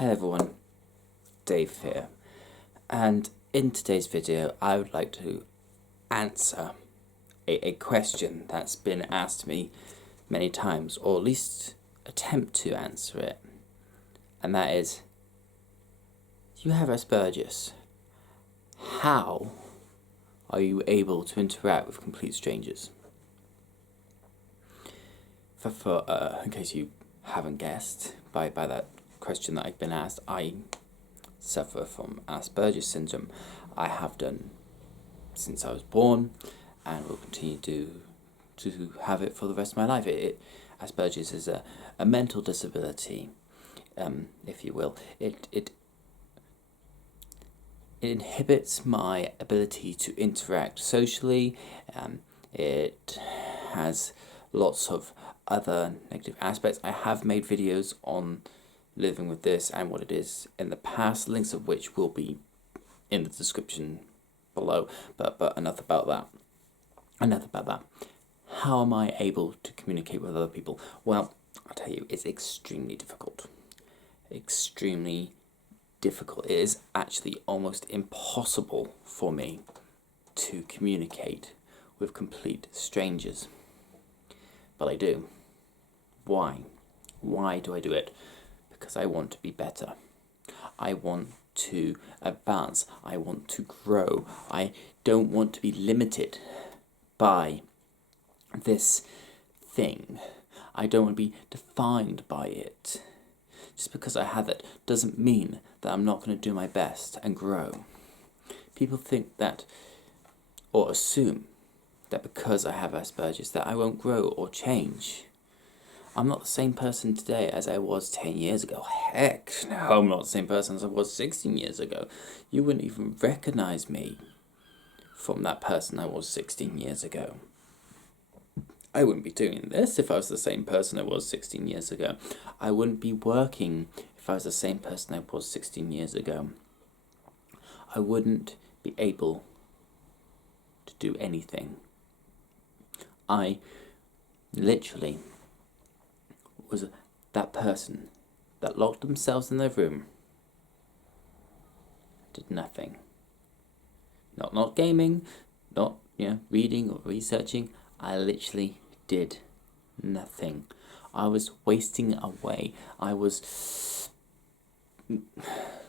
Hello everyone, Dave here, and in today's video I would like to answer a question that's been asked me many times, or at least attempt to answer it, and that is, you have Asperger's. How are you able to interact with complete strangers? In case you haven't guessed by that question that I've been asked, I suffer from Asperger's syndrome. I have done since I was born, and will continue to have it for the rest of my life. Asperger's is a mental disability, if you will. It inhibits my ability to interact socially. It has lots of other negative aspects. I have made videos on living with this and what it is in the past, links of which will be in the description below, but enough about that. How am I able to communicate with other people? Well, I'll tell you, it's extremely difficult. Extremely difficult. It is actually almost impossible for me to communicate with complete strangers. But I do. Why? Why do I do it? Because I want to be better. I want to advance. I want to grow. I don't want to be limited by this thing. I don't want to be defined by it. Just because I have it doesn't mean that I'm not going to do my best and grow. People think that, or assume that because I have Asperger's that I won't grow or change. I'm not the same person today as I was 10 years ago. Heck, no, I'm not the same person as I was 16 years ago. You wouldn't even recognize me from that person I was 16 years ago. I wouldn't be doing this if I was the same person I was 16 years ago. I wouldn't be working if I was the same person I was 16 years ago. I wouldn't be able to do anything. I literally was that person that locked themselves in their room, did nothing. Not gaming, not reading or researching. I literally did nothing. I was wasting away. I was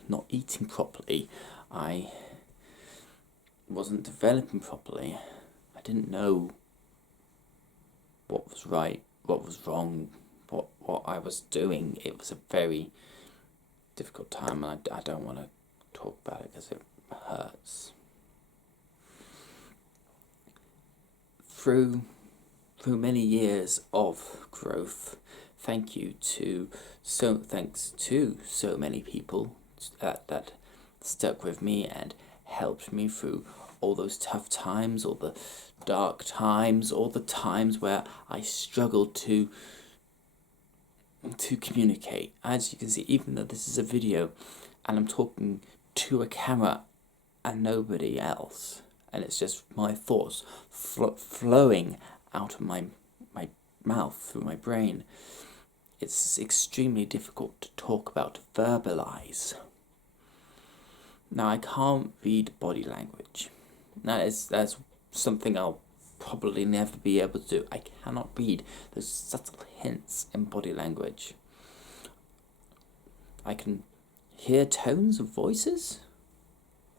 not eating properly. I wasn't developing properly. I didn't know what was right, what was wrong, what I was doing. It was a very difficult time, and I don't want to talk about it because it hurts. Through many years of growth, thanks to so many people that stuck with me and helped me through all those tough times, all the dark times, all the times where I struggled to communicate. As you can see, even though this is a video and I'm talking to a camera and nobody else, and it's just my thoughts flowing out of my mouth through my brain, it's extremely difficult to talk about, to verbalize. Now, I can't read body language. That's something I'll probably never be able to do. I cannot read those subtle hints in body language. I can hear tones of voices,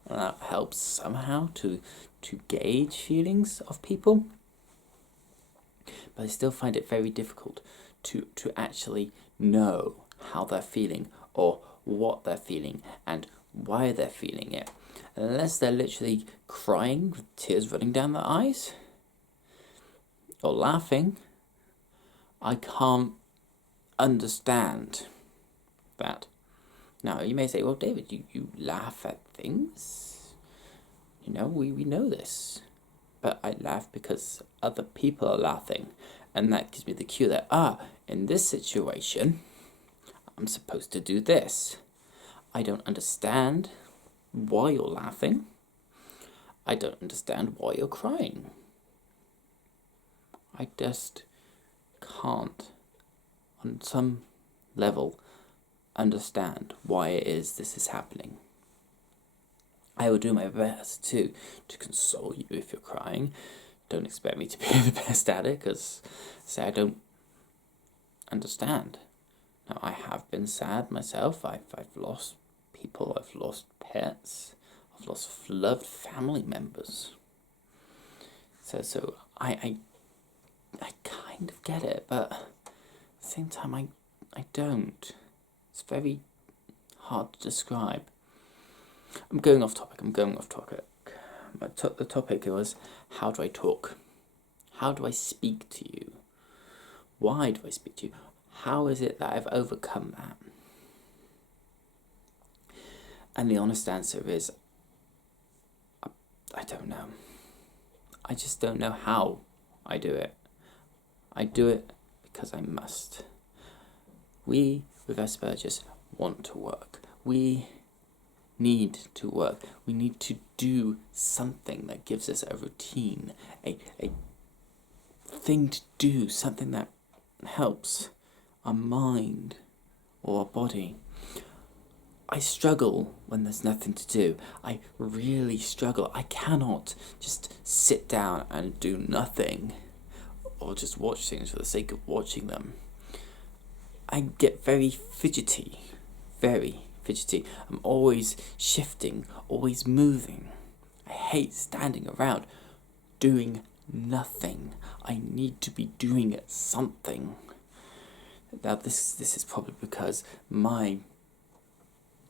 and that helps somehow to gauge feelings of people. But I still find it very difficult to actually know how they're feeling, or what they're feeling, and why they're feeling it. Unless they're literally crying with tears running down their eyes, or laughing, I can't understand that. Now, you may say, well, David, you laugh at things. We know this. But I laugh because other people are laughing. And that gives me the cue that, in this situation, I'm supposed to do this. I don't understand why you're laughing. I don't understand why you're crying. I just can't, on some level, understand why it is this is happening. I will do my best to console you if you're crying. Don't expect me to be the best at it, because, say, I don't understand. Now, I have been sad myself. I've lost people. I've lost pets. I've lost loved family members. So I kind of get it, but at the same time, I don't. It's very hard to describe. I'm going off topic. The topic was, how do I talk? How do I speak to you? Why do I speak to you? How is it that I've overcome that? And the honest answer is, I don't know. I just don't know how I do it. I do it because I must. We with Asperger's want to work. We need to work. We need to do something that gives us a routine, a thing to do, something that helps our mind or our body. I struggle when there's nothing to do. I really struggle. I cannot just sit down and do nothing, or just watch things for the sake of watching them. I get very fidgety. I'm always shifting, always moving. I hate standing around doing nothing. I need to be doing something. Now this is probably because my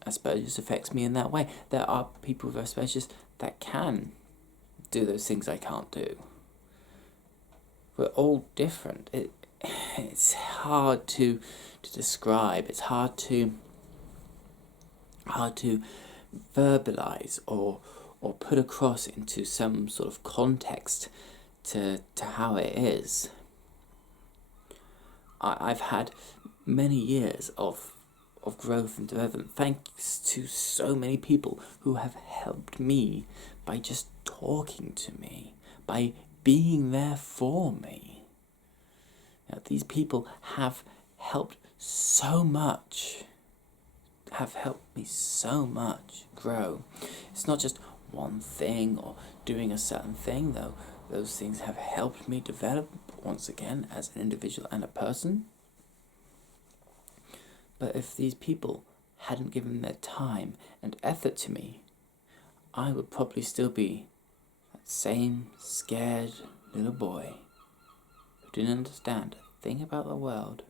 Asperger's affects me in that way. There are people with Asperger's that can do those things I can't do. We're all different. It's hard to describe. It's hard to verbalize or put across into some sort of context to how it is. I've had many years of growth and development thanks to so many people who have helped me by just talking to me, by being there for me. Now, these people have helped so much, have helped me so much grow. It's not just one thing or doing a certain thing, though. Those things have helped me develop once again as an individual and a person. But if these people hadn't given their time and effort to me, I would probably still be that same scared little boy who didn't understand a thing about the world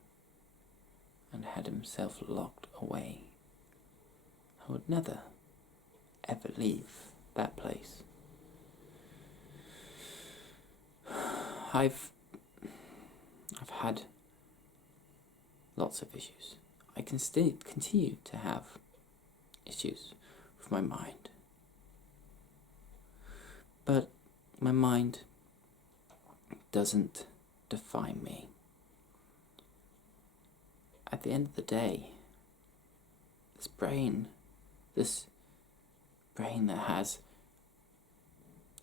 and had himself locked away. I would never, ever leave that place. I've had lots of issues. I can still continue to have issues with my mind. But my mind doesn't define me. At the end of the day, this brain that has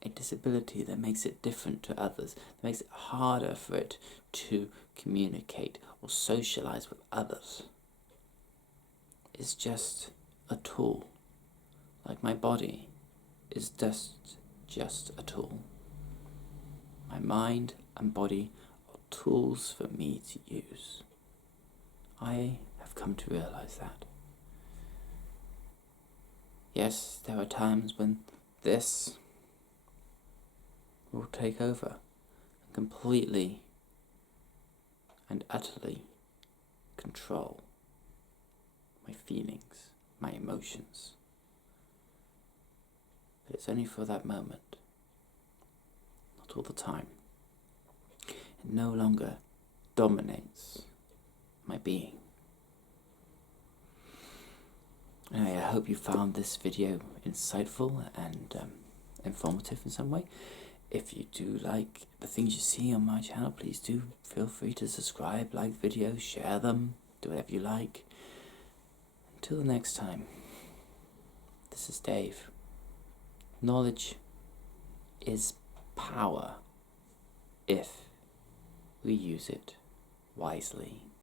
a disability that makes it different to others, that makes it harder for it to communicate or socialize with others, is just a tool. Like my body is just a tool. My mind and body are tools for me to use. I have come to realize that. Yes, there are times when this will take over and completely and utterly control my feelings, my emotions. But it's only for that moment, not all the time. It no longer dominates my being. Anyway, I hope you found this video insightful and informative in some way. If you do like the things you see on my channel, please do feel free to subscribe, like videos, share them, do whatever you like. Until the next time, this is Dave. Knowledge is power if we use it wisely.